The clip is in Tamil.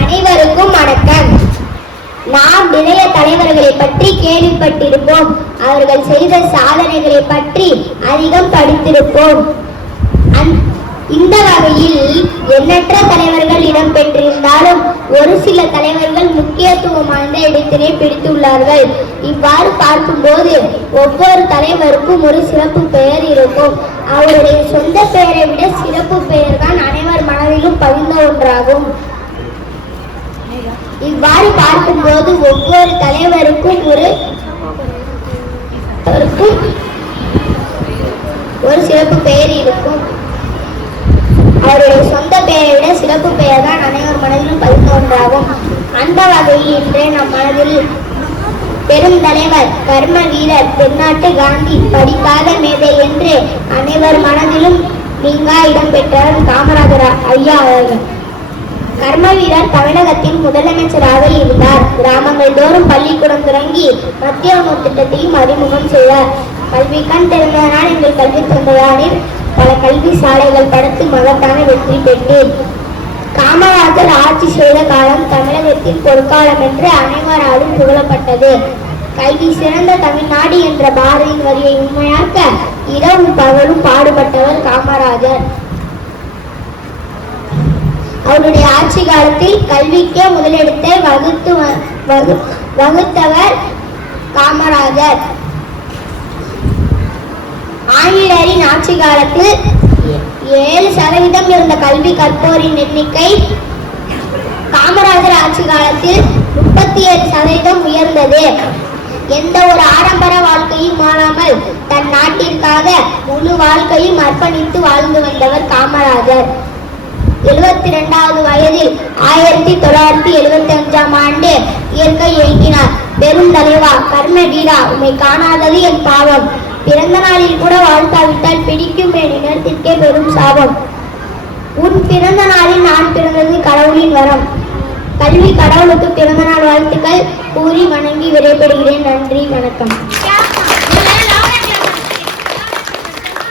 அனைவருக்கும் வணக்கம். நாம் நிறைய தலைவர்களை பற்றி கேள்விப்பட்டிருப்போம். அவர்கள் செய்த சாதனைகளை பற்றி அதிகம் படித்திருப்போம். இந்த வகையில் எண்ணற்ற தலைவர்கள் இடம்பெற்றிருந்தாலும் ஒரு சில தலைவர்கள் முக்கியத்துவம் வாய்ந்த இடத்தினை பிடித்துள்ளார்கள். இவ்வாறு பார்க்கும்போது ஒவ்வொரு தலைவருக்கும் ஒரு சிறப்பு பெயர் இருக்கும். அவருடைய சொந்த பெயரை விட சிறப்பு பெயர் தான் அனைவர் மனதிலும் பதிந்த ஒன்றாகும். இவ்வாறு பார்க்கும்போது ஒவ்வொரு தலைவருக்கும் ஒரு சிறப்பு பெயர் இருக்கும். அவருடைய சொந்த பெயரை விட சிறப்பு பெயர் தான் அனைவர் மனதிலும் பதிந்த ஒன்றாகும். அந்த வகையில் இன்றே நம் மனதில் பெரும் தலைவர், கர்ம வீரர், தென்னாட்டு காந்தி, படிக்காத மேதை என்று அனைவர் மனதிலும் நீங்கா இடம்பெற்றவர் காமராஜர் ஐயா அவர்கள். கர்ம வீரர் தமிழகத்தின் முதலமைச்சராக இருந்தார். கிராமங்கள் தோறும் பள்ளிக்கூடம் தொடங்கி மத்திய உணவு திட்டத்தையும் அறிமுகம் செய்தார். கல்வி கண் திறந்ததனால் எங்கள் கல்வி தந்தையாரில் பல கல்வி சாலைகள் படுத்து மகத்தான வெற்றி பெற்றேன். காமராஜர் ஆட்சி செய்த காலம் தமிழகத்தின் பொற்காலம் என்று அனைவராலும் புகழப்பட்டது. கல்வி சிறந்த தமிழ்நாடு என்ற பாரதியின் வரியை உண்மையாக்க இரவும் பகலும் பாடுபட்டவர் காமராஜர். அவருடைய ஆட்சி காலத்தில் கல்விக்கே முதலிடத்தை வகுத்தவர் காமராஜர். ஆங்கிலேயரின் ஆட்சி காலத்தில் 7% இருந்த கல்வி கற்போரின் எண்ணிக்கை காமராஜர் ஆட்சி காலத்தில் 37% உயர்ந்தது. எந்த ஒரு ஆடம்பர வாழ்க்கையும் வாழாமல் தன் நாட்டிற்காக முழு வாழ்க்கையும் அர்ப்பணித்து வாழ்ந்து வந்தவர் காமராஜர். 72வது வயதில் 1975ஆம் ஆண்டு இயற்கை எழுப்பினார். பெரும் தலைவா, கர்ம வீரா, உம்மை காணாதது என் பாவம். பிறந்த நாளில் கூட வாழ்த்தாவிட்டால் பிடிக்கும் என் இனத்திற்கே பெரும் சாபம். உன் பிறந்த நாளில் நான் பிறந்தது கடவுளின் வரம். கல்வி கடவுளுக்கு பிறந்த நாள் வாழ்த்துக்கள் கூறி வணங்கி விடைபெறுகிறேன். நன்றி, வணக்கம்.